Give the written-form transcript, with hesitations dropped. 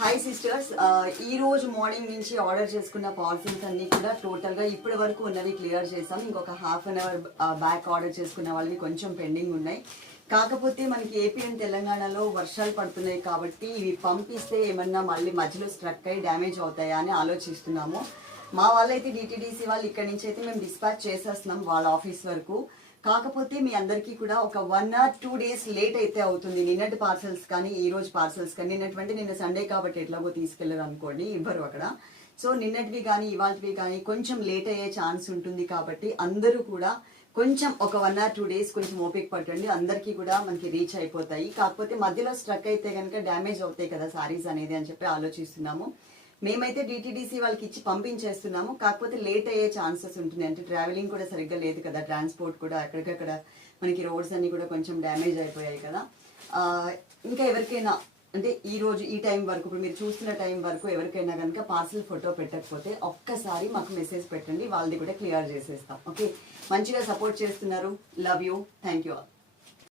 Hi sisters, ఈ రోజు morning నుంచి ఆర్డర్ చేసుకున్న పార్సల్స్ అన్ని కూడా టోటల్గా ఇప్పటి వరకు ఉన్నవి క్లియర్ చేసాం. ఇంకొక half an hour back order చేసుకున్న వాళ్ళవి కొంచెం పెండింగ్ ఉన్నాయి. కాకపోతే మనకి ఏపీ అండ్ తెలంగాణలో వర్షాలు పడుతున్నాయి కాబట్టి ఇవి పంపిస్తే ఏమన్నా మళ్ళీ మధ్యలో స్ట్రక్ అయ్యి డ్యామేజ్ అవుతాయా అని ఆలోచిస్తున్నాము. మా వాళ్ళైతే డిటీడీసీ వాళ్ళు ఇక్కడ నుంచి అయితే మేము డిస్పాచ్ చేసేస్తున్నాం వాళ్ళ ఆఫీస్ వరకు. కాకపోతే మీ అందరికీ కూడా ఒక 1 or 2 days లేట్ అయితే అవుతుంది. నిన్నటి పార్సల్స్ కానీ ఈ రోజు పార్సల్స్ కానీ, నిన్న సండే కాబట్టి ఎట్లాగో తీసుకెళ్లరు అనుకోండి, ఇవ్వరు అక్కడ. సో నిన్నటివి కానీ ఇవాళవి కానీ కొంచెం లేట్ అయ్యే ఛాన్స్ ఉంటుంది. కాబట్టి అందరూ కూడా కొంచెం ఒక 1 or 2 days కొంచెం ఓపిక పట్టండి. అందరికీ కూడా మనకి రీచ్ అయిపోతాయి. కాకపోతే మధ్యలో స్ట్రక్ అయితే కనుక డ్యామేజ్ అవుతాయి కదా సారీస్ అనేది అని చెప్పి ఆలోచిస్తున్నాము. మేమైతే డిటీడీసీ వాళ్ళకి ఇచ్చి పంపించేస్తున్నాము. కాకపోతే లేట్ అయ్యే ఛాన్సెస్ ఉంటుంది. అంటే ట్రావెలింగ్ కూడా సరిగ్గా లేదు కదా, ట్రాన్స్పోర్ట్ కూడా అక్కడికక్కడ మనకి రోడ్స్ అన్ని కూడా కొంచెం డ్యామేజ్ అయిపోయాయి కదా. ఇంకా ఎవరికైనా అంటే ఈ రోజు ఈ టైం వరకు, ఇప్పుడు మీరు చూస్తున్న టైం వరకు ఎవరికైనా కనుక పార్సల్ ఫోటో పెట్టకపోతే ఒక్కసారి మాకు మెసేజ్ పెట్టండి, వాళ్ళది కూడా క్లియర్ చేసేస్తాం. ఓకే, మంచిగా సపోర్ట్ చేస్తున్నారు. Love you, thank you all.